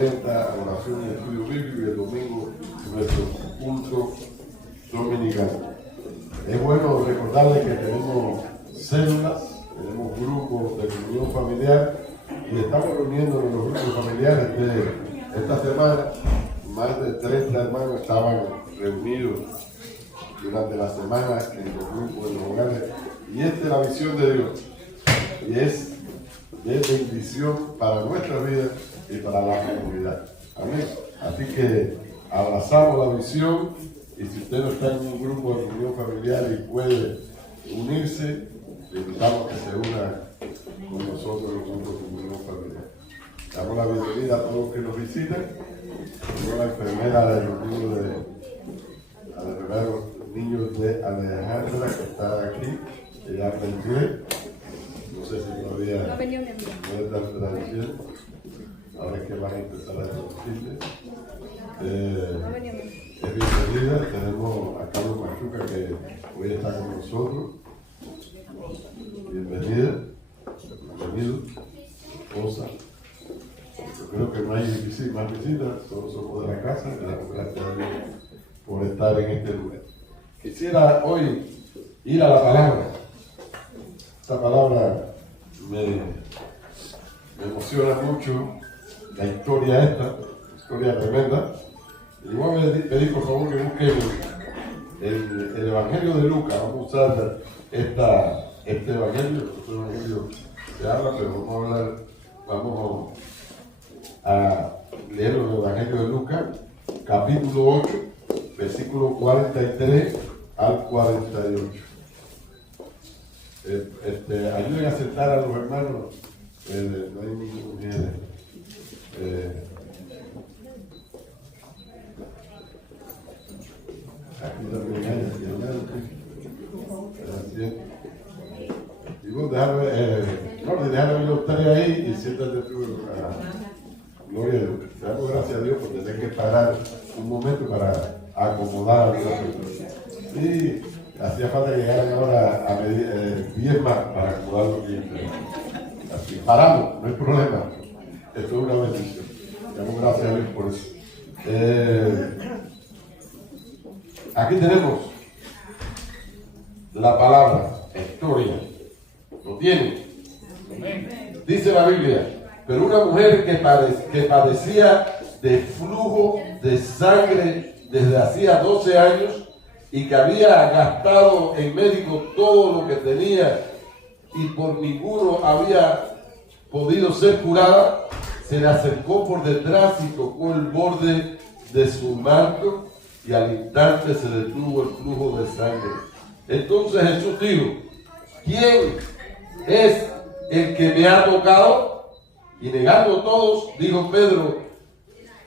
directa, oración y estudio bíblico, y el domingo nuestro culto dominical. Es bueno recordarles que tenemos células, tenemos grupos de comunión familiar y estamos reuniéndonos en los grupos familiares de esta semana. Más de 30 hermanos estaban reunidos durante la semana en los grupos, en los hogares, y esta es la visión de Dios y es de bendición para nuestra vida y para la comunidad. Amén. Así que abrazamos la visión, y si usted no está en un grupo de comunión familiar y puede unirse, le invitamos a que se una con nosotros en los grupos de comunión familiar. Damos la bienvenida a todos los que nos visitan, como la enfermera de los niños de Alejandra, que está aquí, ella habla inglés. No sé si todavía puede dar traducción. Ahora es que van a empezar a traducirle. Es bienvenida. Tenemos a Carlos Machuca, que hoy está con nosotros. Bienvenida. Bienvenido. Esposa. Yo creo que no hay más visitas, todos somos de la casa. Le damos gracias a Dios por estar en este lugar. Quisiera hoy ir a la palabra. Esta palabra me emociona mucho, la historia historia tremenda. Y voy a pedir por favor que busquen el Evangelio de Lucas. Vamos a usar este Evangelio se habla, pero vamos a leer el Evangelio de Lucas, capítulo 8, versículo 43 al 48. Ayuden a sentar a los hermanos, no hay ningún miedo. Aquí también hay. Y vos déjame ver ustedes ahí y siéntate tú. Gloria a Dios. Le damos gracias a Dios por tener que parar un momento para acomodar a Dios. Y hacía falta que llegaran ahora a medir 10 más para acomodar los clientes. Así, paramos, no hay problema. Esto es una bendición. Le damos gracias a Dios por eso. Aquí tenemos la palabra, historia. ¿Lo tiene? Dice la Biblia. Pero una mujer que padecía de flujo de sangre desde hacía 12 años y que había gastado en médicos todo lo que tenía y por ninguno había podido ser curada, se le acercó por detrás y tocó el borde de su manto y al instante se detuvo el flujo de sangre. Entonces Jesús dijo: ¿quién es el que me ha tocado? Y negando todos, dijo Pedro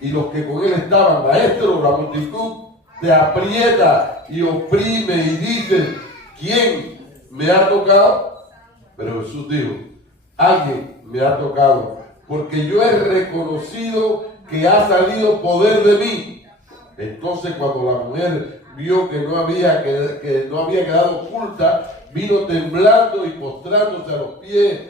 y los que con él estaban: Maestro, la multitud te aprieta y oprime y dice: ¿quién me ha tocado? Pero Jesús dijo: alguien me ha tocado, porque yo he reconocido que ha salido poder de mí. Entonces cuando la mujer vio que no había quedado oculta, vino temblando y postrándose a los pies,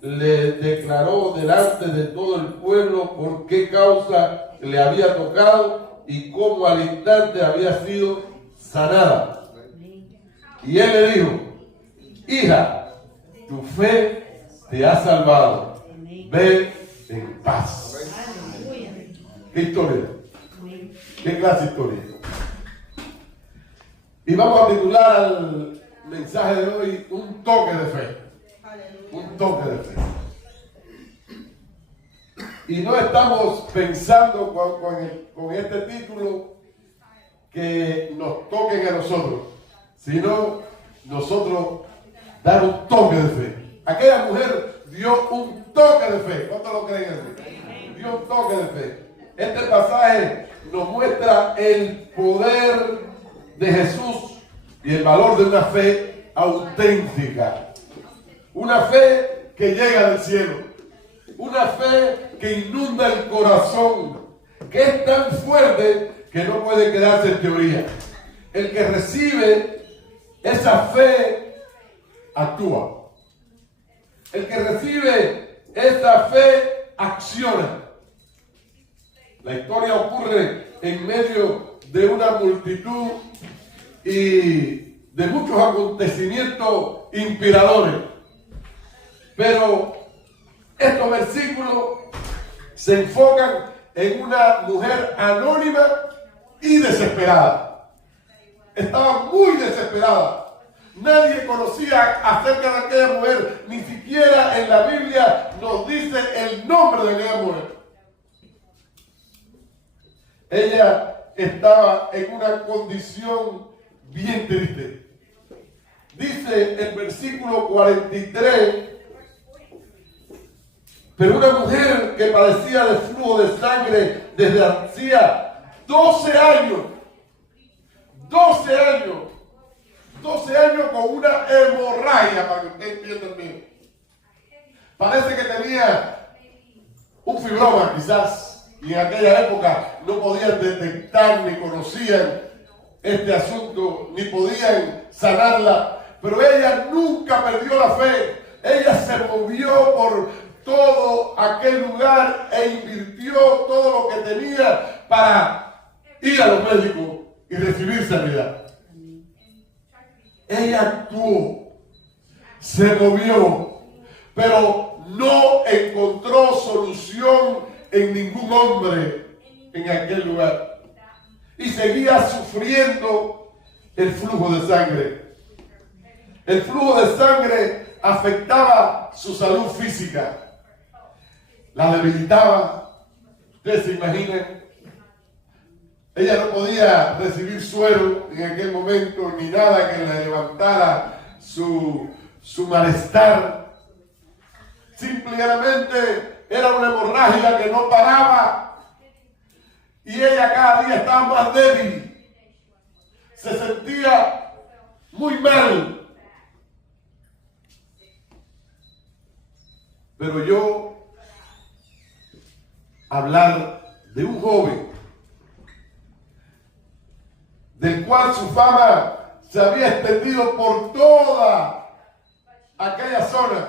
le declaró delante de todo el pueblo por qué causa le había tocado y cómo al instante había sido sanada. Y él le dijo: hija, tu fe te ha salvado, ve en paz. ¿Qué historia? ¿Qué clase de historia? Y vamos a titular al mensaje de hoy: un toque de fe. Un toque de fe. Y no estamos pensando con este título que nos toquen a nosotros, sino nosotros dar un toque de fe. Aquella mujer dio un toque de fe. ¿Cuántos lo creen así? Dio un toque de fe. Este pasaje nos muestra el poder de Jesús y el valor de una fe auténtica. Una fe que llega del cielo. Una fe que inunda el corazón. Que es tan fuerte que no puede quedarse en teoría. El que recibe esa fe actúa. El que recibe esa fe acciona. La historia ocurre en medio de una multitud y de muchos acontecimientos inspiradores. Pero estos versículos se enfocan en una mujer anónima y desesperada. Estaba muy desesperada. Nadie conocía acerca de aquella mujer. Ni siquiera en la Biblia nos dice el nombre de aquella mujer. Ella estaba en una condición bien triste. Dice el versículo 43, pero una mujer que padecía de flujo de sangre desde hacía 12 años, 12 años con una hemorragia, para que ustedes entiendan bien. Parece que tenía un fibroma quizás, y en aquella época no podían detectar ni conocían este asunto, ni podían sanarla, pero ella nunca perdió la fe. Ella se movió por todo aquel lugar e invirtió todo lo que tenía para ir a los médicos y recibir sanidad. Ella actuó, se movió, pero no encontró solución en ningún hombre en aquel lugar. Y seguía sufriendo el flujo de sangre. El flujo de sangre afectaba su salud física. La debilitaba. Ustedes se imaginan. Ella no podía recibir suero en aquel momento, ni nada que le levantara su malestar. Simplemente era una hemorragia que no paraba. Y ella cada día estaba más débil. Se sentía muy mal. Pero yo hablar de un joven del cual su fama se había extendido por toda aquella zona.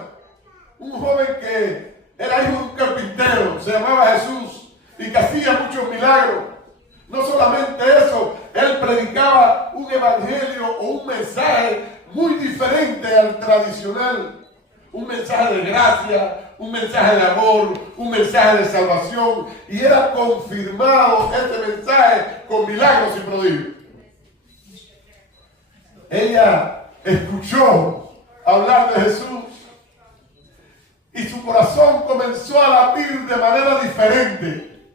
Un joven que era hijo de un carpintero, se llamaba Jesús, y que hacía muchos milagros. No solamente eso, él predicaba un evangelio o un mensaje muy diferente al tradicional. Un mensaje de gracia, un mensaje de amor, un mensaje de salvación. Y era confirmado este mensaje con milagros y prodigios. Ella escuchó hablar de Jesús y su corazón comenzó a latir de manera diferente.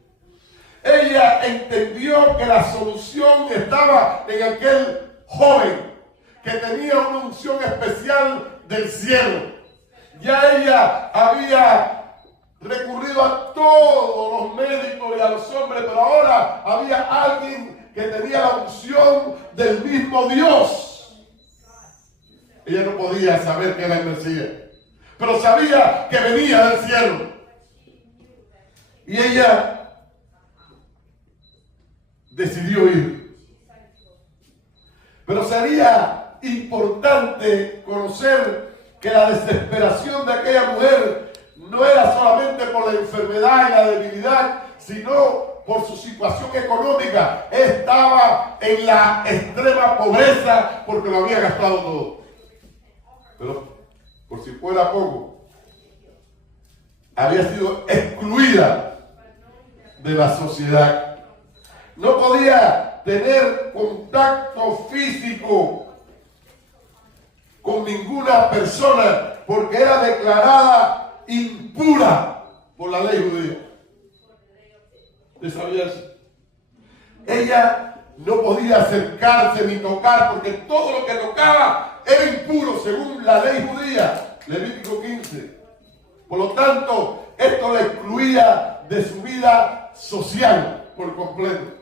Ella entendió que la solución estaba en aquel joven que tenía una unción especial del cielo. Ya ella había recurrido a todos los médicos y a los hombres, pero ahora había alguien que tenía la unción del mismo Dios. Ella no podía saber que era el Mesías, pero sabía que venía del cielo. Y ella decidió ir. Pero sería importante conocer que la desesperación de aquella mujer no era solamente por la enfermedad y la debilidad, sino por su situación económica. Estaba en la extrema pobreza porque lo había gastado todo. Pero por si fuera poco, había sido excluida de la sociedad. No podía tener contacto físico con ninguna persona porque era declarada impura por la ley judía. ¿Usted sabía eso? Ella no podía acercarse ni tocar porque todo lo que tocaba era impuro según la ley judía, Levítico 15. Por lo tanto, esto la excluía de su vida social por completo.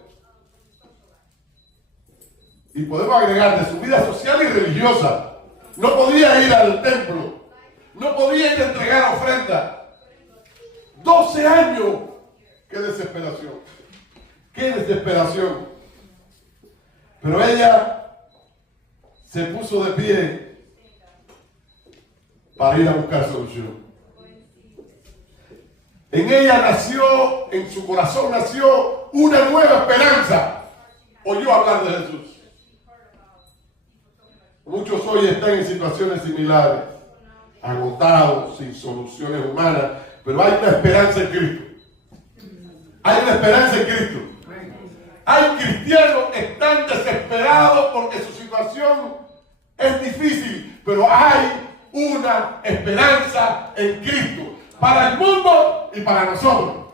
Y podemos agregar de su vida social y religiosa. No podía ir al templo, no podía ir a entregar ofrenda. 12 años. ¡Qué desesperación! ¡Qué desesperación! Pero ella se puso de pie para ir a buscar solución. En ella nació, en su corazón nació una nueva esperanza. Oyó hablar de Jesús. Muchos hoy están en situaciones similares, agotados, sin soluciones humanas, pero hay una esperanza en Cristo. Hay una esperanza en Cristo. Hay cristianos que están desesperados porque su situación es difícil, pero hay una esperanza en Cristo para el mundo y para nosotros.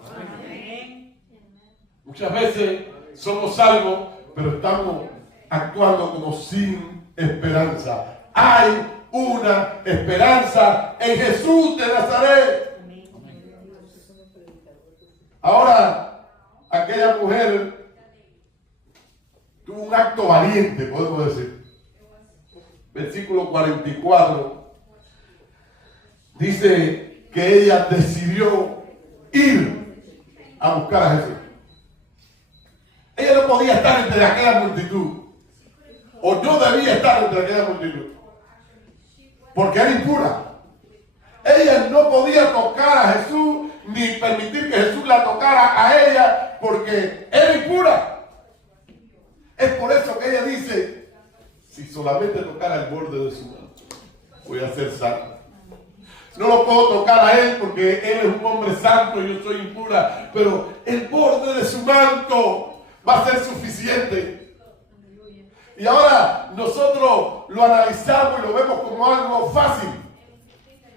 Muchas veces somos salvos, pero estamos actuando como sin esperanza. Hay una esperanza en Jesús de Nazaret. Ahora, aquella mujer tuvo un acto valiente, podemos decir. Versículo 44 dice que ella decidió ir a buscar a Jesús. Ella no podía estar entre aquella multitud, o no debía estar entre aquella multitud, porque era impura. Ella no podía tocar a Jesús, ni permitir que Jesús la tocara a ella, porque era impura. Es por eso que ella dice: si solamente tocara el borde de su manto, voy a ser santo. No lo puedo tocar a él porque él es un hombre santo y yo soy impura, pero el borde de su manto va a ser suficiente. Y ahora nosotros lo analizamos y lo vemos como algo fácil.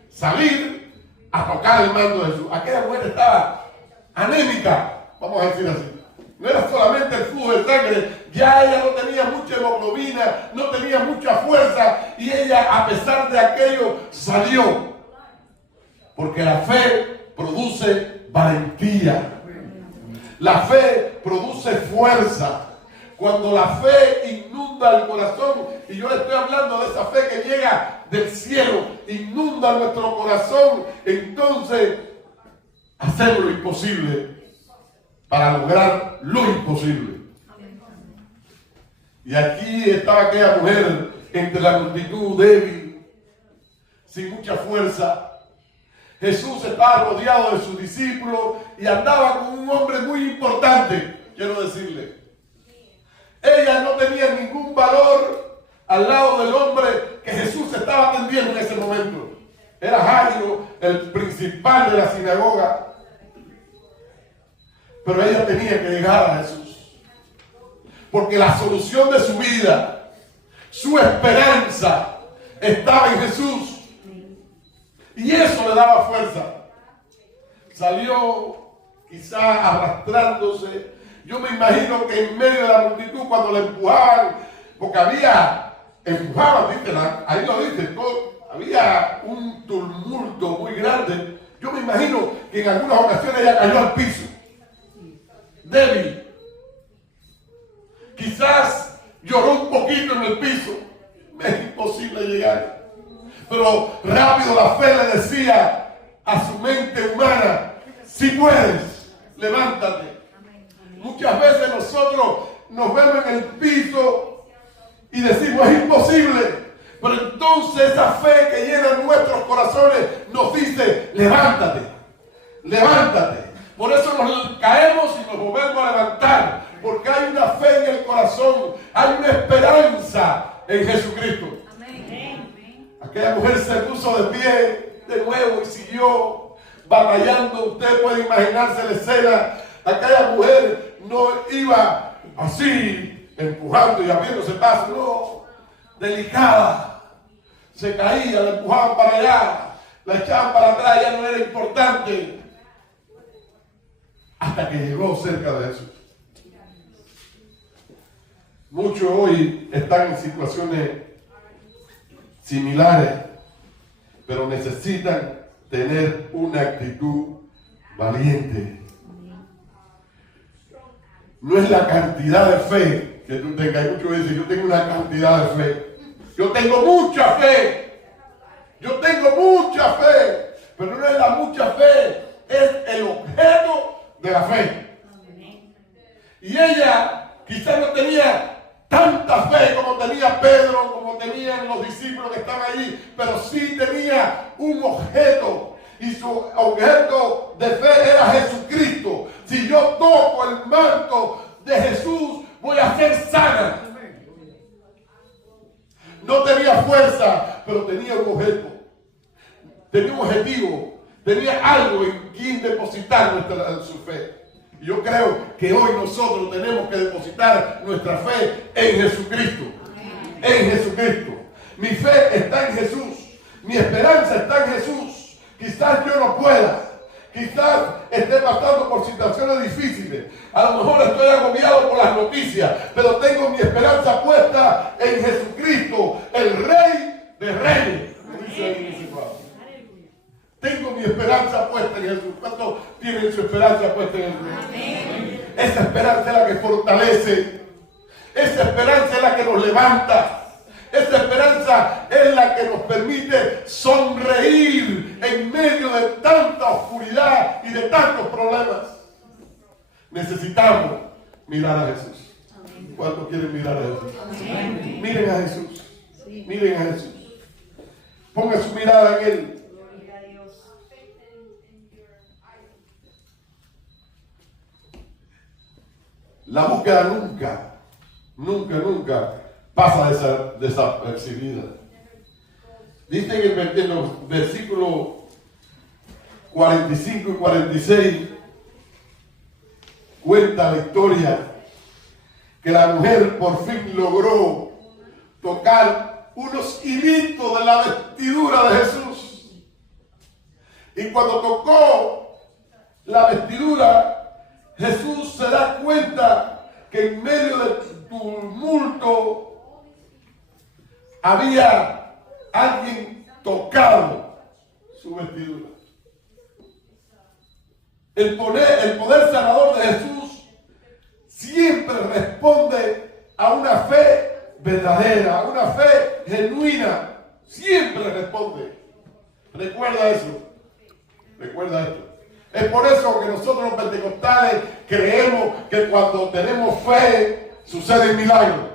Salir a tocar el manto de Jesús. Aquella mujer estaba anémica, vamos a decir así. No era solamente el flujo de sangre, ya ella no tenía mucha hemoglobina, no tenía mucha fuerza, y ella, a pesar de aquello, salió. Porque la fe produce valentía. La fe produce fuerza. Cuando la fe inunda el corazón, y yo estoy hablando de esa fe que llega del cielo, inunda nuestro corazón, entonces hacemos lo imposible para lograr lo imposible. Y aquí estaba aquella mujer entre la multitud débil, sin mucha fuerza. Jesús estaba rodeado de sus discípulos y andaba con un hombre muy importante, quiero decirle. Ella no tenía ningún valor al lado del hombre que Jesús estaba atendiendo en ese momento. Era Jairo, el principal de la sinagoga. Pero ella tenía que llegar a Jesús, porque la solución de su vida, su esperanza, estaba en Jesús. Y eso le daba fuerza. Salió quizá arrastrándose. Yo me imagino que en medio de la multitud, cuando la empujaban, porque empujaban, ¿viste? Ahí lo dice, había un tumulto muy grande. Yo me imagino que en algunas ocasiones ella cayó al piso, débil. Quizás lloró un poquito en el piso. Es imposible llegar. Pero rápido la fe le decía a su mente humana: si puedes, levántate. Muchas veces nosotros nos vemos en el piso y decimos: es imposible. Pero entonces esa fe que llena nuestros corazones nos dice: levántate, levántate. Por eso nos caemos y nos volvemos a levantar, porque hay una fe en el corazón, hay una esperanza en Jesucristo. Aquella mujer se puso de pie de nuevo y siguió batallando. Usted puede imaginarse la escena. Aquella mujer no iba así empujando y abriéndose paso, no, delicada. Se caía, la empujaban para allá, la echaban para atrás, ya no era importante. Hasta que llegó cerca de Jesús. Muchos hoy están en situaciones similares, pero necesitan tener una actitud valiente. No es la cantidad de fe que tú tengas. Hay muchos que dicen: yo tengo una cantidad de fe. Yo tengo mucha fe. Yo tengo mucha fe. Pero no es la mucha fe, es el objeto de la fe. Y ella quizás no tenía tanta fe como tenía Pedro, como tenían los discípulos que estaban allí, pero sí tenía un objeto. y su objeto de fe era Jesucristo. Si yo toco el manto de Jesús, voy a ser sana. No tenía fuerza, pero tenía un objeto. Tenía un objetivo. Tenía algo en quien depositar su fe. Y yo creo que hoy nosotros tenemos que depositar nuestra fe en Jesucristo. En Jesucristo. Mi fe está en Jesús. Mi esperanza está en Jesús. Quizás yo no pueda. Quizás esté pasando por situaciones difíciles. A lo mejor estoy agobiado por las noticias. Pero tengo mi esperanza puesta en Jesucristo, el Rey de Reyes. Tengo mi esperanza puesta en Jesús. ¿Cuántos tienen su esperanza puesta en Jesús? Amén. Esa esperanza es la que fortalece. Esa esperanza es la que nos levanta. Esa esperanza es la que nos permite sonreír en medio de tanta oscuridad y de tantos problemas. Necesitamos mirar a Jesús. ¿Cuántos quieren mirar a Jesús? Amén. Miren a Jesús. Miren a Jesús. Pongan su mirada en Él. La búsqueda nunca pasa desapercibida. Dice en los versículos 45 y 46, cuenta la historia que la mujer por fin logró tocar unos hilitos de la vestidura de Jesús. Y cuando tocó la vestidura, Jesús se da cuenta que en medio del tumulto había alguien tocado su vestidura. El poder sanador de Jesús siempre responde a una fe verdadera, a una fe genuina. Siempre responde. Recuerda eso. Recuerda esto. Es por eso que nosotros los pentecostales creemos que cuando tenemos fe suceden milagros.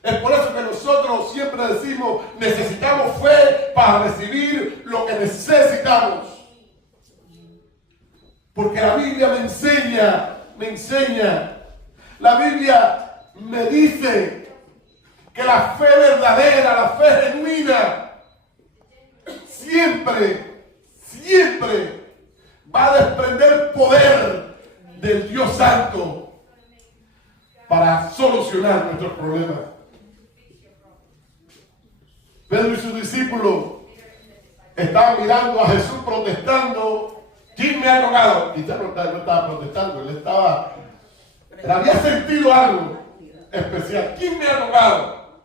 Es por eso que nosotros siempre decimos necesitamos fe para recibir lo que necesitamos. Porque la Biblia me enseña, la Biblia me dice que la fe verdadera, la fe genuina, siempre va a desprender poder del Dios Santo para solucionar nuestros problemas. Pedro y sus discípulos estaban mirando a Jesús protestando. ¿Quién me ha tocado? Quizás no estaba protestando, él había sentido algo especial. ¿Quién me ha tocado?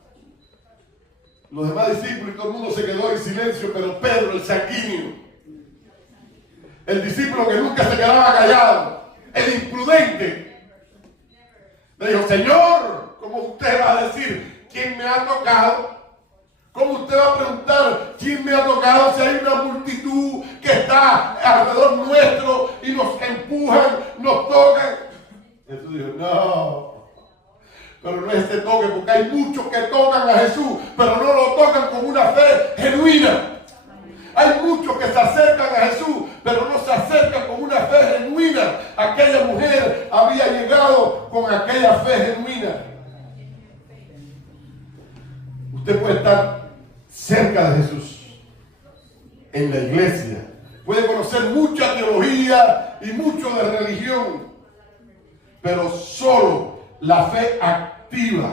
Los demás discípulos y todo el mundo se quedó en silencio, pero Pedro, el sanguíneo, el discípulo que nunca se quedaba callado, el imprudente, le dijo: Señor, ¿cómo usted va a decir quién me ha tocado? ¿Cómo usted va a preguntar quién me ha tocado si hay una multitud que está alrededor nuestro y nos empujan, nos tocan? Jesús dijo: no, pero no es este toque, porque hay muchos que tocan a Jesús, pero no lo tocan con una fe genuina. Hay muchos que se acercan a Jesús, pero no se acercan con una fe genuina. Aquella mujer había llegado con aquella fe genuina. Usted puede estar cerca de Jesús, en la iglesia. Puede conocer mucha teología y mucho de religión, pero solo la fe activa,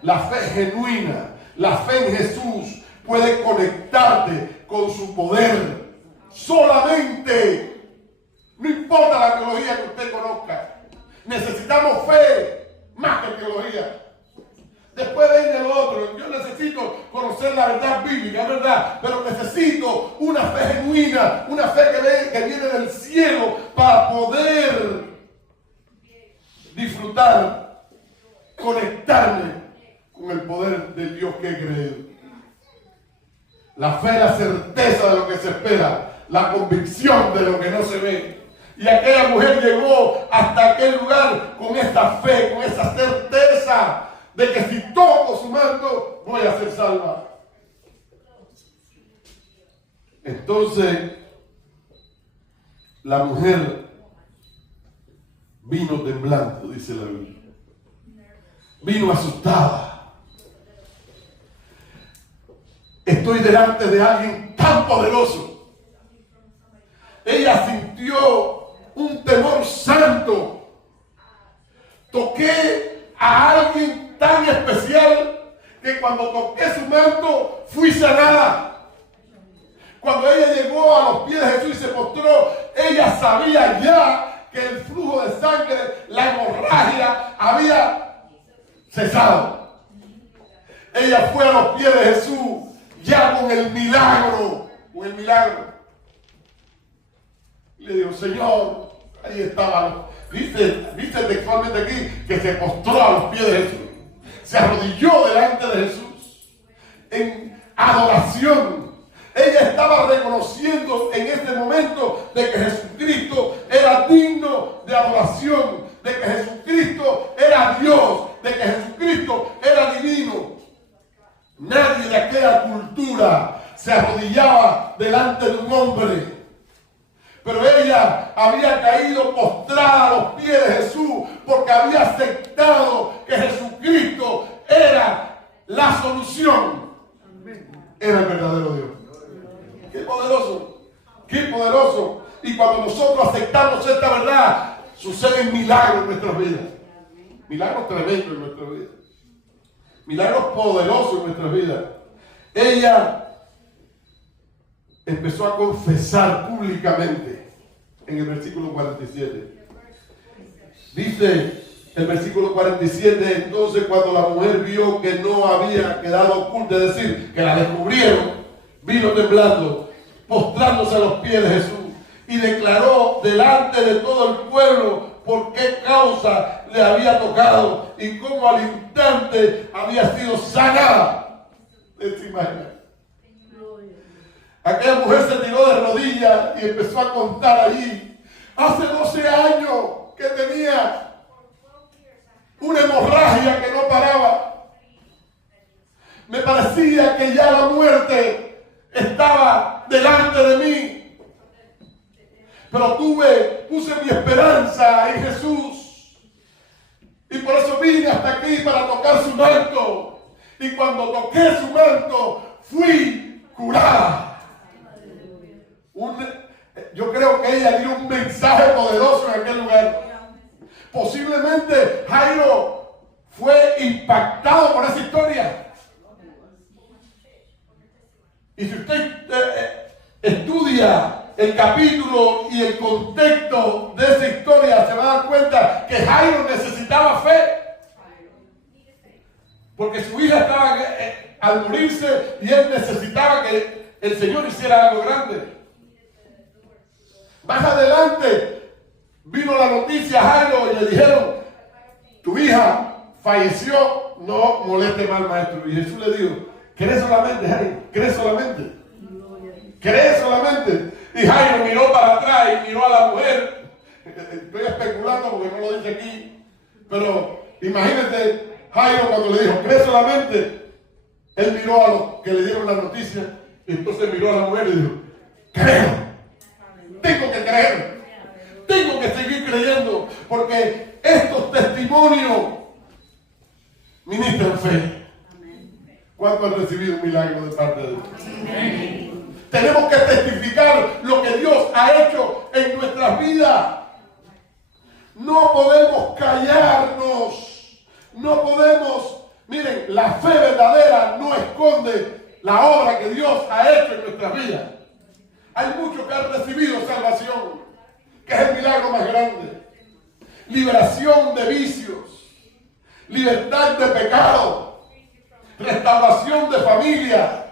la fe genuina, la fe en Jesús puede conectarte con su poder. Solamente, no importa la teología que usted conozca, necesitamos fe más que teología. Después viene lo otro. Yo necesito conocer la verdad bíblica, ¿verdad? Pero necesito una fe genuina, una fe que viene del cielo para poder disfrutar, conectarme con el poder del Dios que he creído. La fe es la certeza de lo que se espera, la convicción de lo que no se ve. Y aquella mujer llegó hasta aquel lugar con esta fe, con esa certeza de que si toco su manto voy a ser salva. Entonces la mujer vino temblando, dice la Biblia. Vino asustada. Estoy delante de alguien tan poderoso. Ella sintió un temor santo. Toqué a alguien tan especial que cuando toqué su manto fui sanada. Cuando ella llegó a los pies de Jesús y se postró, ella sabía ya que el flujo de sangre, la hemorragia había cesado. Ella fue a los pies de Jesús ya con el milagro, Le dijo, Señor, ahí estaba. Dice textualmente aquí que se postró a los pies de Jesús. Se arrodilló delante de Jesús en adoración. Ella estaba reconociendo en este momento de que Jesucristo era digno de adoración, de que Jesucristo era Dios, de que Jesucristo era divino. Nadie de aquella cultura se arrodillaba delante de un hombre. Pero ella había caído postrada a los pies de Jesús porque había aceptado que Jesucristo era la solución. Era el verdadero Dios. ¡Qué poderoso! ¡Qué poderoso! Y cuando nosotros aceptamos esta verdad, suceden milagros en nuestras vidas. Milagros tremendos en nuestras vidas. Milagros poderosos en nuestras vidas. Ella empezó a confesar públicamente en el versículo 47. Dice el versículo 47, entonces cuando la mujer vio que no había quedado oculta, es decir, que la descubrieron, vino temblando, postrándose a los pies de Jesús y declaró delante de todo el pueblo por qué causa le había tocado y cómo al instante había sido sanada. ¿Se imagina? Aquella mujer se tiró de rodillas y empezó a contar allí. Hace 12 años que tenía una hemorragia que no paraba. Me parecía que ya la muerte estaba delante de mí. Pero puse mi esperanza en Jesús. Y por eso vine hasta aquí para tocar su manto. Y cuando toqué su manto, fui curada. Yo creo que ella dio un mensaje poderoso en aquel lugar. Posiblemente Jairo fue impactado por esa historia. Y si usted estudia el capítulo y el contexto de esa historia, se va a dar cuenta que Jairo necesitaba fe. Porque su hija estaba al morirse y él necesitaba que el Señor hiciera algo grande. Más adelante vino la noticia a Jairo y le dijeron, tu hija falleció, no moleste más al maestro. Y Jesús le dijo, ¿cree solamente, Jairo? ¿Cree solamente? ¿Cree solamente? Y Jairo miró para atrás y miró a la mujer. Estoy especulando porque no lo dice aquí. Pero imagínate, Jairo cuando le dijo, ¿cree solamente? Él miró a los que le dieron la noticia. Y entonces miró a la mujer y dijo, creo. Tengo que creer. Tengo que seguir creyendo. Porque estos testimonios ministran fe. ¿Cuántos han recibido un milagro de parte de Dios? Amén. Tenemos que testificar lo que Dios ha hecho en nuestras vidas. No podemos callarnos. No podemos. Miren, la fe verdadera no esconde la obra que Dios ha hecho en nuestras vidas. Hay muchos que han recibido salvación, que es el milagro más grande. Liberación de vicios, libertad de pecado, restauración de familia.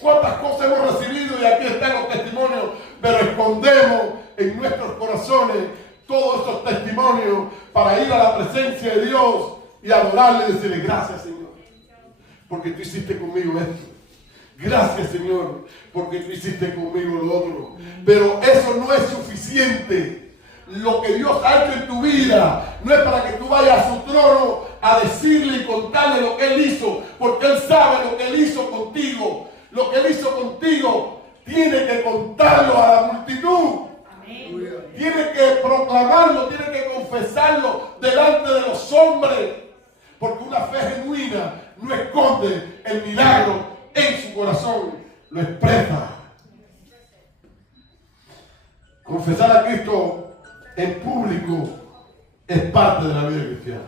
¿Cuántas cosas hemos recibido? Y aquí están los testimonios, pero escondemos en nuestros corazones todos estos testimonios para ir a la presencia de Dios y adorarle y decirle, gracias Señor, porque tú hiciste conmigo esto. Gracias Señor, porque tú hiciste conmigo lo otro. Pero eso no es suficiente. Lo que Dios ha hecho en tu vida no es para que tú vayas a su trono a decirle y contarle lo que Él hizo, porque Él sabe lo que Él hizo contigo. Lo que Él hizo contigo tiene que contarlo a la multitud. Tiene que proclamarlo, tiene que confesarlo delante de los hombres. Porque una fe genuina no esconde el milagro en su corazón, lo expresa. Confesar a Cristo en público es parte de la vida cristiana.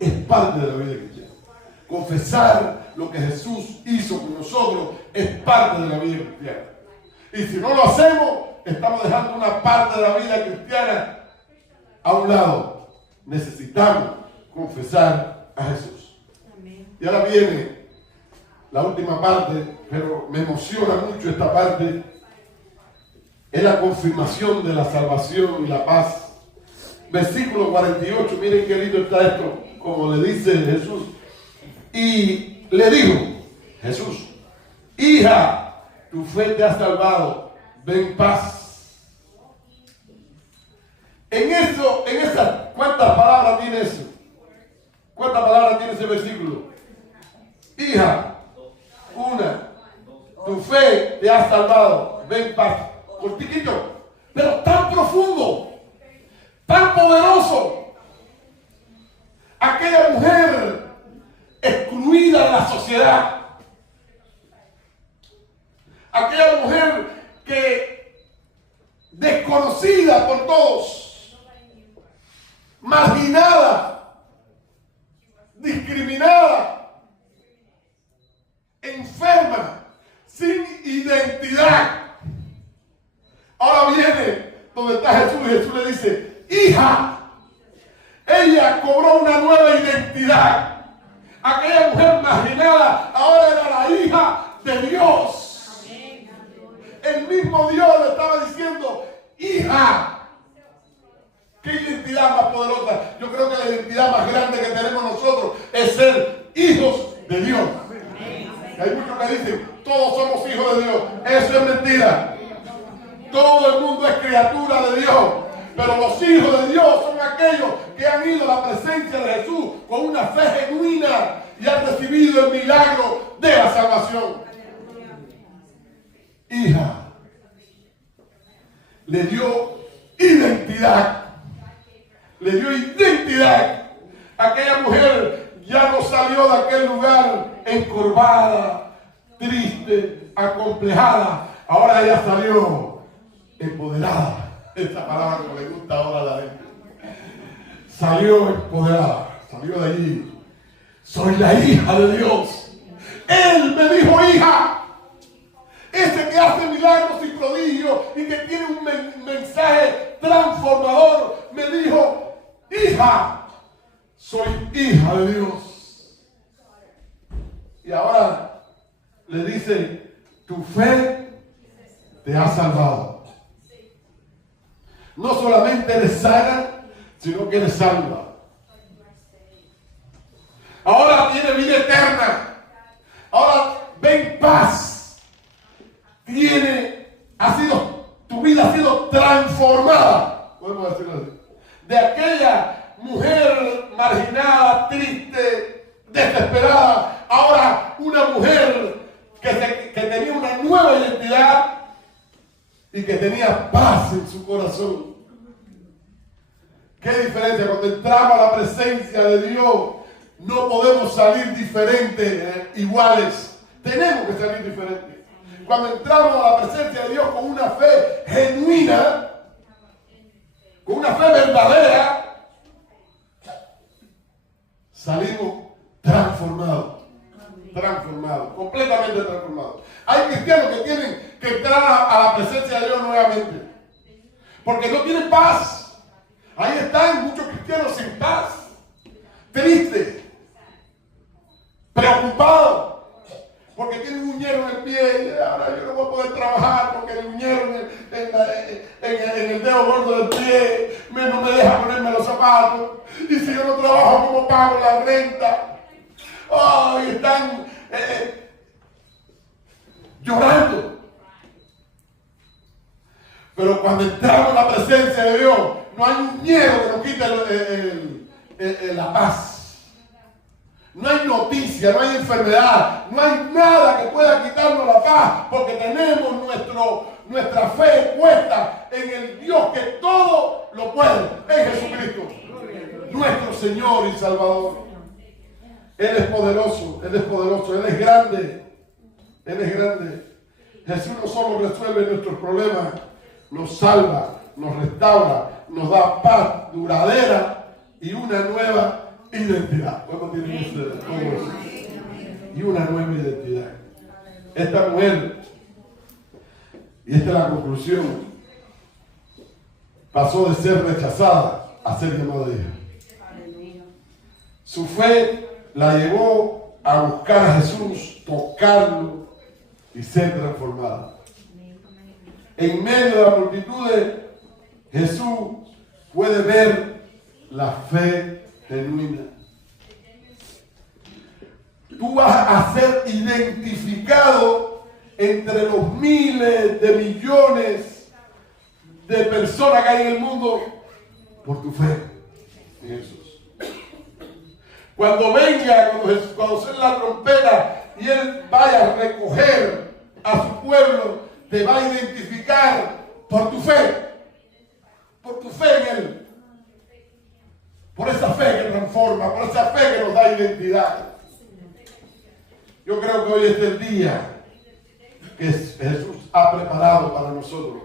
Es parte de la vida cristiana. Confesar lo que Jesús hizo con nosotros es parte de la vida cristiana. Y si no lo hacemos, estamos dejando una parte de la vida cristiana a un lado. Necesitamos confesar a Jesús. Y ahora viene la última parte, pero me emociona mucho esta parte. Es la confirmación de la salvación y la paz. Versículo 48, miren qué lindo está esto, como le dice Jesús. Y le dijo Jesús: hija, tu fe te ha salvado, ven paz. En esa, ¿cuántas palabras tiene eso? ¿Cuántas palabras tiene ese versículo? Hija, una, tu fe te ha salvado, ven paz. Cortiquito, pero tan profundo, tan poderoso. Aquella mujer excluida de la sociedad, aquella mujer que desconocida por todos, marginada, discriminada, enferma, sin identidad. Ahora viene donde está Jesús y Jesús le dice: hija. Ella cobró una nueva identidad. Aquella mujer marginada ahora era la hija de Dios. El mismo Dios le estaba diciendo: hija. ¿Qué identidad más poderosa? Yo creo que la identidad más grande que tenemos nosotros es ser hijos de Dios. Hay muchos que dicen: todos somos hijos de Dios. Eso es mentira. Todo el mundo es criatura de Dios. Pero los hijos de Dios son aquellos que han ido a la presencia de Jesús con una fe genuina y han recibido el milagro de la salvación. Hija. Le dio identidad. Le dio identidad. Aquella mujer ya no salió de aquel lugar encorvada, triste, acomplejada. Ahora ella salió empoderada. Esta palabra que le gusta ahora a la gente. Salió empoderada. Salió de allí. Soy la hija de Dios. Él me dijo: hija. Ese que hace milagros y prodigios y que tiene un mensaje transformador, me dijo: hija. Soy hija de Dios. Y ahora le dice: tu fe te ha salvado. No solamente eres sana, sino que eres salva. Ahora tiene vida eterna. Ahora ven paz. Tu vida ha sido transformada. Podemos decirlo así. De aquella mujer marginada, triste, desesperada, ahora una mujer que tenía una nueva identidad y que tenía paz en su corazón. ¿Qué diferencia? Cuando entramos a la presencia de Dios, no podemos salir diferentes, iguales. Tenemos que salir diferentes. Cuando entramos a la presencia de Dios con una fe genuina, con una fe verdadera, salimos transformados. Transformados, completamente transformados. Hay cristianos que tienen que entrar a la presencia de Dios nuevamente, porque no tienen paz. Ahí están muchos cristianos sin paz, tristes, preocupados, porque tienen un hierro en el pie y ahora yo no voy a poder trabajar porque el hierro en el dedo gordo del pie no me deja ponerme los zapatos. Y si yo no trabajo, ¿cómo pago la renta? Oh, y están llorando. Pero cuando entramos en la presencia de Dios, no hay un miedo que nos quite la paz. No hay noticia, no hay enfermedad, no hay nada que pueda quitarnos la paz, porque tenemos Nuestra fe puesta en el Dios que todo lo puede, en Jesucristo, nuestro Señor y Salvador. Él es poderoso, Él es poderoso, Él es grande, Él es grande. Jesús no solo resuelve nuestros problemas, nos salva, nos restaura, nos da paz duradera y una nueva identidad. ¿Cómo tienen ustedes? Y una nueva identidad. Esta mujer, y esta es la conclusión, pasó de ser rechazada a ser llamada hija. Su fe la llevó a buscar a Jesús, tocarlo y ser transformada. En medio de la multitud, Jesús puede ver la fe genuina. Tú vas a ser identificado entre los miles de millones de personas que hay en el mundo por tu fe en Jesús. Cuando venga, cuando suene la trompeta y Él vaya a recoger a su pueblo, te va a identificar por tu fe en Él, por esa fe que transforma, por esa fe que nos da identidad. Yo creo que hoy es el día que Jesús ha preparado para nosotros.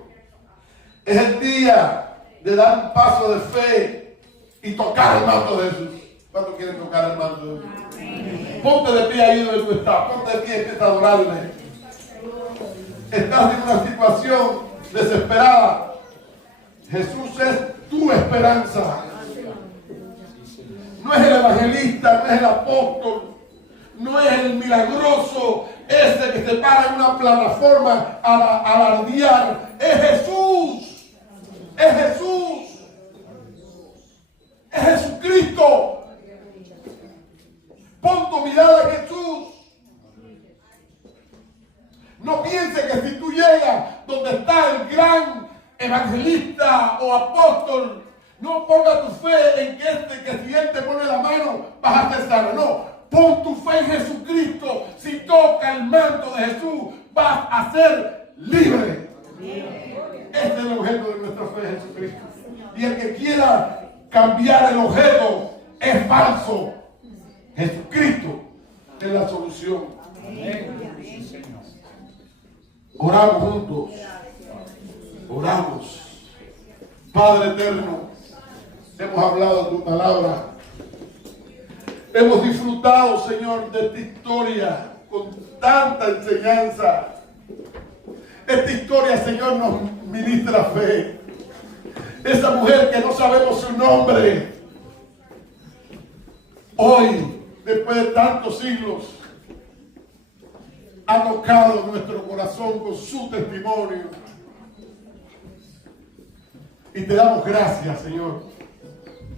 Es el día de dar un paso de fe y tocar el manto de Jesús. ¿Cuántos quieren tocar el manto de Jesús? Amén. Ponte de pie ahí donde tú estás. Ponte de pie y empieza a adorarle. Estás en una situación desesperada. Jesús es tu esperanza. No es el evangelista, no es el apóstol, no es el milagroso, ese que se para en una plataforma a alardear. Es Jesús. Es Jesús. Es Jesucristo. Pon tu mirada en Jesús. No piense que si tú llegas donde está el gran evangelista o apóstol, no ponga tu fe en que si Él te pone la mano vas a ser sano. No, pon tu fe en Jesucristo. Si toca el manto de Jesús, vas a ser libre. Este es el objeto de nuestra fe en Jesucristo. Y el que quiera cambiar el objeto es falso. Jesucristo es la solución. Oramos juntos. Oramos. Padre eterno, hemos hablado de tu palabra. Hemos disfrutado, Señor, de esta historia con tanta enseñanza. Esta historia, Señor, nos ministra fe. Esa mujer que no sabemos su nombre, hoy, después de tantos siglos, ha tocado nuestro corazón con su testimonio. Y te damos gracias, Señor,